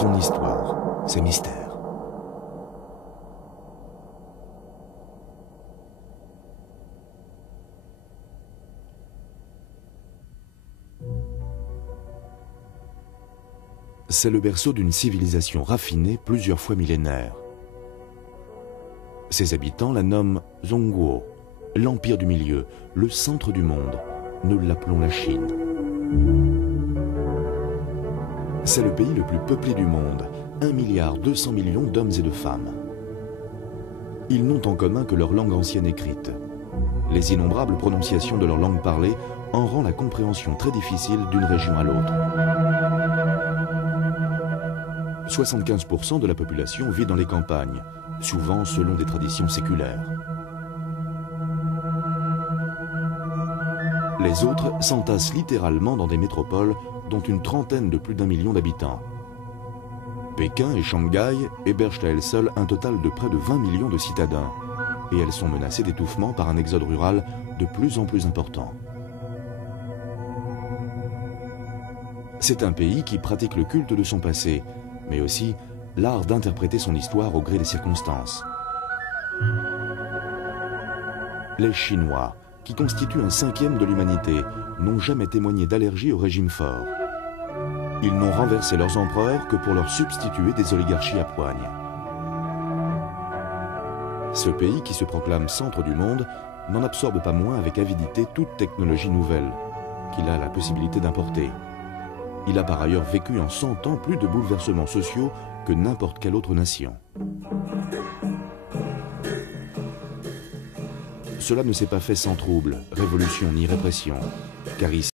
Son histoire, ses mystères. C'est le berceau d'une civilisation raffinée plusieurs fois millénaire. Ses habitants la nomment Zhongguo, l'Empire du Milieu, le centre du monde. Nous l'appelons la Chine. C'est le pays le plus peuplé du monde, 1,2 milliard d'hommes et de femmes. Ils n'ont en commun que leur langue ancienne écrite. Les innombrables prononciations de leur langue parlée en rend la compréhension très difficile d'une région à l'autre. 75% de la population vit dans les campagnes, souvent selon des traditions séculaires. Les autres s'entassent littéralement dans des métropoles dont une trentaine de plus d'1 million d'habitants. Pékin et Shanghai hébergent à elles seules un total de près de 20 millions de citadins, et elles sont menacées d'étouffement par un exode rural de plus en plus important. C'est un pays qui pratique le culte de son passé, mais aussi l'art d'interpréter son histoire au gré des circonstances. Les Chinois, qui constituent un 5e de l'humanité, n'ont jamais témoigné d'allergie au régime fort. Ils n'ont renversé leurs empereurs que pour leur substituer des oligarchies à poigne. Ce pays, qui se proclame centre du monde, n'en absorbe pas moins avec avidité toute technologie nouvelle, qu'il a la possibilité d'importer. Il a par ailleurs vécu en 100 ans plus de bouleversements sociaux que n'importe quelle autre nation. Cela ne s'est pas fait sans trouble, révolution ni répression, car ici,